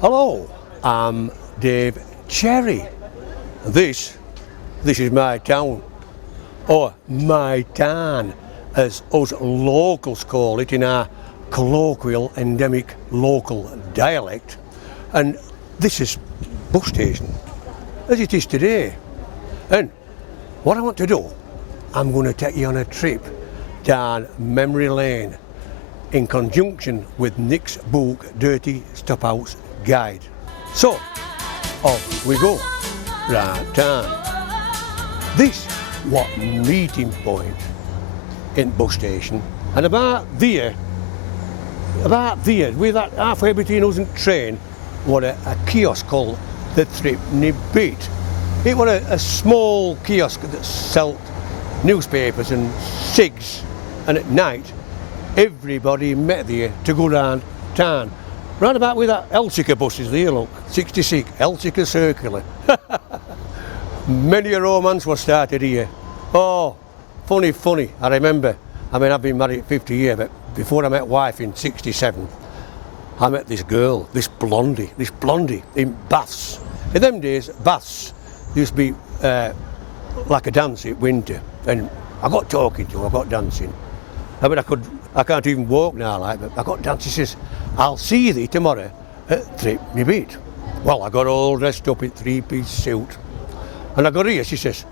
Hello, I'm Dave Cherry. This is my town, or my town, as us locals call it in our colloquial, endemic local dialect. And this is bus station, as it is today. And what I want to do, I'm going to take you on a trip down memory lane in conjunction with Nick's book, Dirty Stophouse Guide. So, off we go, round town. This what meeting point in bus station, and about there, with that halfway between us and train, was a kiosk called the Threepenny Bit. It was a small kiosk that sold newspapers and cigs, and at night everybody met there to go round town. Round about with that Elsica buses there, look, 66, Elsica Circular. Many a romance was started here. Oh, funny, I remember. I mean, I've been married 50 years, but before I met wife in 67, I met this girl, this blondie in Baths. In them days, Baths used to be like a dance in winter, and I got talking to her, I got dancing. I mean, I can't even walk now, like, but I got dancing. She says, I'll see thee tomorrow at Threepenny Bit. Well, I got all dressed up in three-piece suit. And I got here, she says,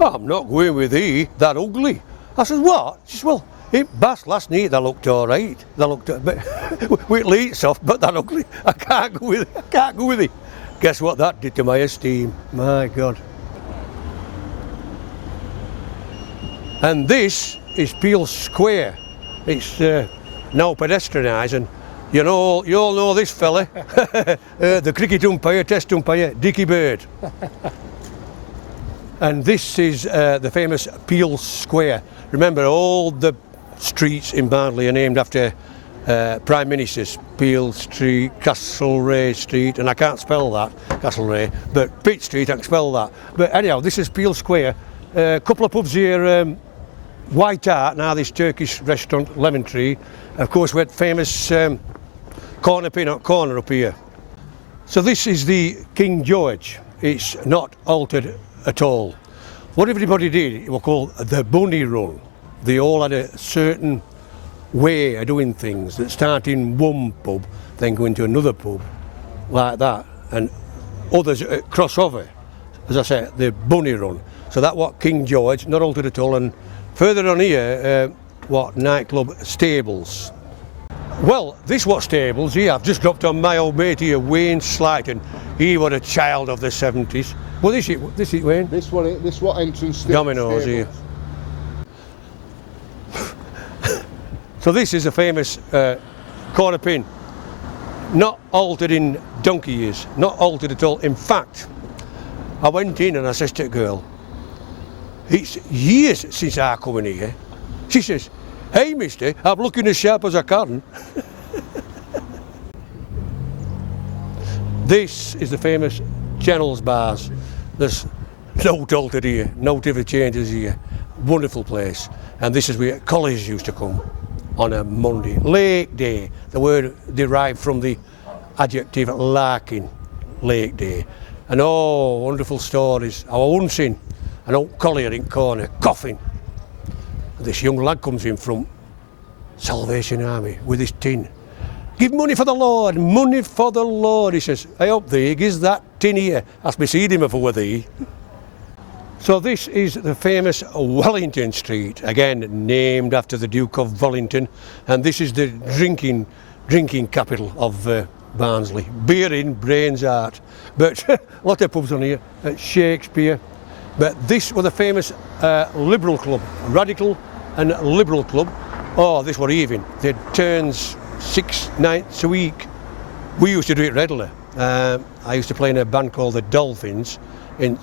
I'm not going with thee, that ugly. I says, what? She says, well, in Bath last night they looked all right. They looked, but with leaks off, but that ugly. I can't go with thee. Guess what that did to my esteem? My God. And this is Peel Square. It's now pedestrianised, and you all know this fella, the cricket umpire, test umpire, Dickie Bird. And this is the famous Peel Square. Remember, all the streets in Barnsley are named after Prime Ministers. Peel Street, Castlereagh Street, and I can't spell that, Castlereagh, but Pitt Street, I can spell that. But anyhow, this is Peel Square. A couple of pubs here, White Hart, now this Turkish restaurant, Lemon Tree. Of course, we had famous corner peanut corner up here. So this is the King George. It's not altered at all. What everybody did, it was called the Bunny Run. They all had a certain way of doing things that start in one pub, then go into another pub, like that, and others cross over. As I say, the Bunny Run. So that what King George, not altered at all. And further on here, what nightclub Stables. Well, this what Stables here. I've just dropped on my old mate here, Wayne Slyton. He was a child of the 70s. Well, this is Wayne. This what entrance Dominoes here. So this is a famous corner pin. Not altered in donkey years. Not altered at all. In fact, I went in and I said to the girl, it's years since I come in here. She says, hey mister, I'm looking as sharp as I can. This is the famous Channels Bars. There's no altered here, no different changes here. Wonderful place. And this is where colleges used to come on a Monday. Lake Day, the word derived from the adjective larking, Lake Day. And oh, wonderful stories. I was once in an old collier in corner, coughing. This young lad comes in from Salvation Army with his tin. Give money for the Lord, money for the Lord. He says, I hope thee gives that tin here. Ask me seed him for thee. So this is the famous Wellington Street, again named after the Duke of Wellington, and this is the drinking capital of Barnsley. Beer in, brains out. But a lot of pubs on here, at Shakespeare. But this was the famous Liberal Club, Radical and Liberal Club. Oh, this was even. They'd turns 6 nights a week. We used to do it regularly. I used to play in a band called the Dolphins in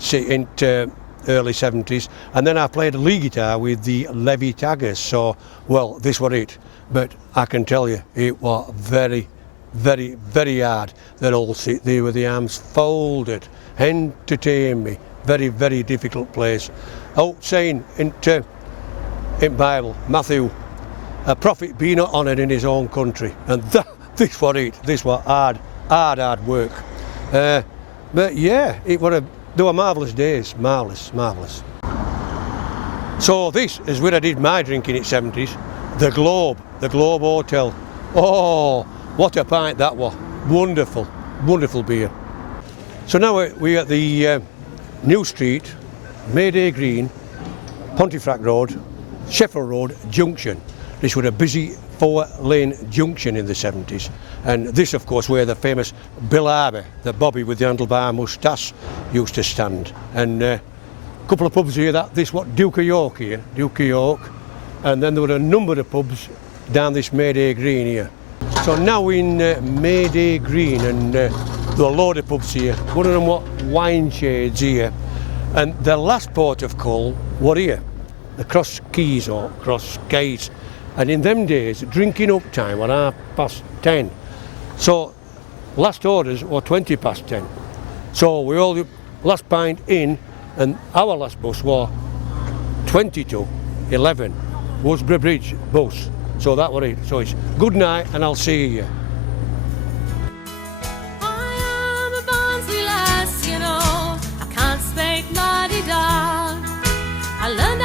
early 70s, and then I played lead guitar with the Levy Taggers. So, well, this was it. But I can tell you, it was very, very, very hard. They'd all sit there with the arms folded, entertain me. Very, very difficult place. Oh, saying in Bible, Matthew, a prophet be not honoured in his own country. And this was it. This was hard hard work. But yeah, they were marvellous days, marvellous. So this is where I did my drinking in the 70s, the Globe Hotel. Oh, what a pint that was. Wonderful beer. So now we're at the New Street, Mayday Green, Pontefract Road, Sheffield Road Junction. This was a busy 4-lane junction in the 70s. And this, of course, where the famous Bill Harbour, the Bobby with the handlebar moustache, used to stand. And a couple of pubs here, this Duke of York here, Duke of York. And then there were a number of pubs down this Mayday Green here. So now in Mayday Green, and there are a load of pubs here. One of them were wine shades here. And the last port of call were here, the Cross Keys or Cross Gates. And in them days, drinking up time was 10:30. So last orders were 10:20. So we all last pint in, and our last bus was 11:20, Worsborough Bridge bus. So that was it. So it's good night, and I'll see you. I am a Barnsley lass, you know. I can't speak la-di-da. I learned